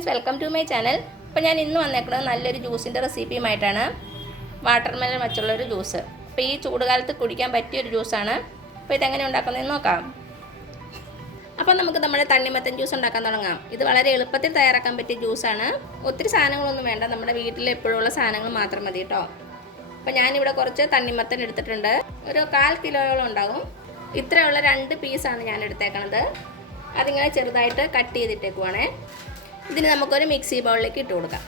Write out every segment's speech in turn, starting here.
Friends, welcome to my channel. അപ്പോൾ ഞാൻ ഇന്ന് വന്നേക്കുന്നത് നല്ലൊരു ജ്യൂസിൻ്റെ റെസിപ്പിയുമായിട്ടാണ്. Watermelon വെച്ചുള്ളൊരു juice. അപ്പോൾ ഈ ചൂടുകാലത്ത് കുടിക്കാൻ പറ്റിയൊരു ജ്യൂസാണ്. അപ്പോൾ ഇതെങ്ങനെ ഉണ്ടാക്കുന്നതെന്ന് നോക്കാം. അപ്പോൾ നമുക്ക് നമ്മുടെ തണ്ണിമത്തൻ ജ്യൂസ് ഉണ്ടാക്കാൻ തുടങ്ങാം. ഇത് വളരെ എളുപ്പത്തിൽ തയ്യാറാക്കാൻ പറ്റിയ ജ്യൂസാണ്. ഒത്തിരി സാധനങ്ങളൊന്നും വേണ്ട, നമ്മുടെ വീട്ടിൽ എപ്പോഴുള്ള സാധനങ്ങൾ മാത്രം മതി കേട്ടോ. അപ്പോൾ ഞാനിവിടെ കുറച്ച് തണ്ണിമത്തൻ എടുത്തിട്ടുണ്ട്. ഒരു 1/4 കിലോയോളം ഉണ്ടാകും. ഇത്രയുള്ള 2 പീസാണ് ഞാൻ എടുത്തേക്കണത്. അതിങ്ങനെ ചെറുതായിട്ട് കട്ട് ചെയ്തിട്ടേക്കുവാണേ. ഇതിന് നമുക്കൊരു മിക്സി ബൗളിലേക്ക് ഇട്ട് കൊടുക്കാം.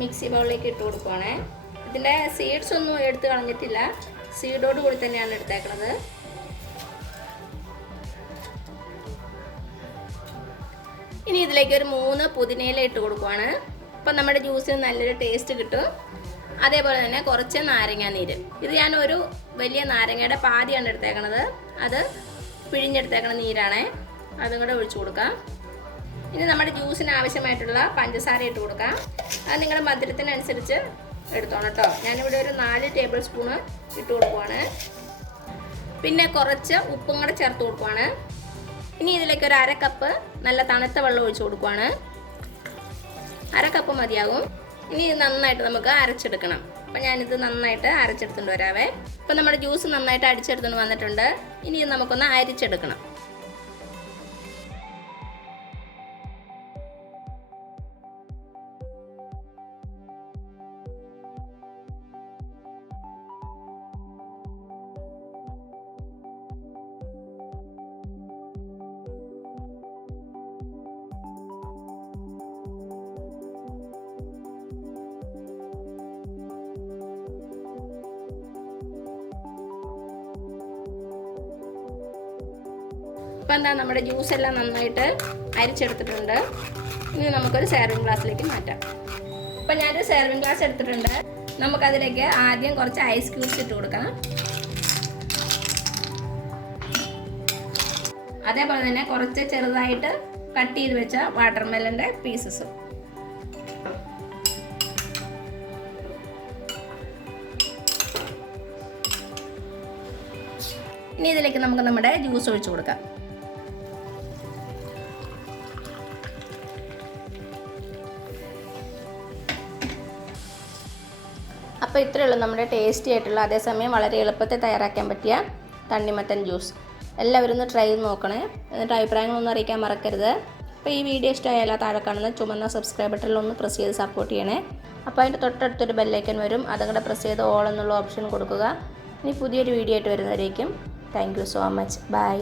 മിക്സി ബൗളിലേക്ക് ഇട്ട് കൊടുക്കുവാണേ. ഇതിൻ്റെ സീഡ്സ് ഒന്നും എടുത്ത് കളഞ്ഞിട്ടില്ല, സീഡോട് കൂടി തന്നെയാണ് എടുത്തേക്കണത്. ഇനി ഇതിലേക്ക് ഒരു 3 പുതിനയില ഇട്ട് കൊടുക്കുവാണ്. അപ്പം നമ്മുടെ ജ്യൂസിന് നല്ലൊരു ടേസ്റ്റ് കിട്ടും. അതേപോലെ തന്നെ കുറച്ച് നാരങ്ങ നീര്. ഇത് ഞാൻ ഒരു വലിയ നാരങ്ങയുടെ പാതിയാണ് എടുത്തേക്കണത്. അത് പിഴിഞ്ഞെടുത്തേക്കണ നീരാണേ. അതും കൂടെ ഒഴിച്ചു കൊടുക്കാം. ഇനി നമ്മുടെ ജ്യൂസിന് ആവശ്യമായിട്ടുള്ള പഞ്ചസാര ഇട്ട് കൊടുക്കാം. അത് നിങ്ങളുടെ മധുരത്തിനനുസരിച്ച് എടുത്തോണം കേട്ടോ. ഞാനിവിടെ ഒരു 4 ടേബിൾ സ്പൂണ് ഇട്ട് കൊടുക്കുവാണ്. പിന്നെ കുറച്ച് ഉപ്പും കൂടെ ചേർത്ത് കൊടുക്കുവാണ്. ഇനി ഇതിലേക്ക് ഒരു 1/2 കപ്പ് നല്ല തണുത്ത വെള്ളം ഒഴിച്ചു കൊടുക്കുവാണ്. 1/2 കപ്പ് മതിയാകും. ഇനി ഇത് നന്നായിട്ട് നമുക്ക് അരച്ചെടുക്കണം. അപ്പം ഞാനിത് നന്നായിട്ട് അരച്ചെടുത്തുകൊണ്ട് വരാവേ. അപ്പം നമ്മുടെ ജ്യൂസ് നന്നായിട്ട് അടിച്ചെടുത്തുകൊണ്ട് വന്നിട്ടുണ്ട്. ഇനി ഇത് നമുക്കൊന്ന് അരിച്ചെടുക്കണം. ഇപ്പം എന്താ, നമ്മുടെ ജ്യൂസ് എല്ലാം നന്നായിട്ട് അരിച്ചെടുത്തിട്ടുണ്ട്. ഇനി നമുക്കൊരു സെർവിങ് ഗ്ലാസ്സിലേക്ക് മാറ്റാം. അപ്പം ഞാനൊരു സെർവിങ് ഗ്ലാസ് എടുത്തിട്ടുണ്ട്. നമുക്കതിലേക്ക് ആദ്യം കുറച്ച് ഐസ് ക്യൂബ്സ് ഇട്ട് കൊടുക്കണം. അതേപോലെ തന്നെ കുറച്ച് ചെറുതായിട്ട് കട്ട് ചെയ്ത് വെച്ച വാട്ടർമെലൻ്റെ പീസസും. ഇനി ഇതിലേക്ക് നമുക്ക് നമ്മുടെ ജ്യൂസ് ഒഴിച്ചു കൊടുക്കാം. അപ്പോൾ ഇത്രയേ ഉള്ളൂ നമ്മുടെ ടേസ്റ്റി ആയിട്ടുള്ള, അതേസമയം വളരെ എളുപ്പത്തിൽ തയ്യാറാക്കാൻ പറ്റിയ തണ്ണിമത്തൻ ജ്യൂസ്. എല്ലാവരും ഒന്ന് ട്രൈ ചെയ്ത് നോക്കണേ. എന്നിട്ട് അഭിപ്രായങ്ങളൊന്നും അറിയിക്കാൻ മറക്കരുത്. അപ്പോൾ ഈ വീഡിയോ ഇഷ്ടമായാൽ താഴെ കാണുന്ന ചുമന്ന സബ്സ്ക്രൈബ് ബട്ടണിലൊന്ന് പ്രസ് ചെയ്ത് സപ്പോർട്ട് ചെയ്യണേ. അപ്പോൾ അതിൻ്റെ തൊട്ടടുത്തൊരു ബെല്ലൈക്കൻ വരും. അതും കൂടെ പ്രസ് ചെയ്ത് ഓൾ എന്നുള്ള ഓപ്ഷൻ കൊടുക്കുക. ഇനി പുതിയൊരു വീഡിയോ ആയിട്ട് വരുന്നവരേക്കും thank you so much. By.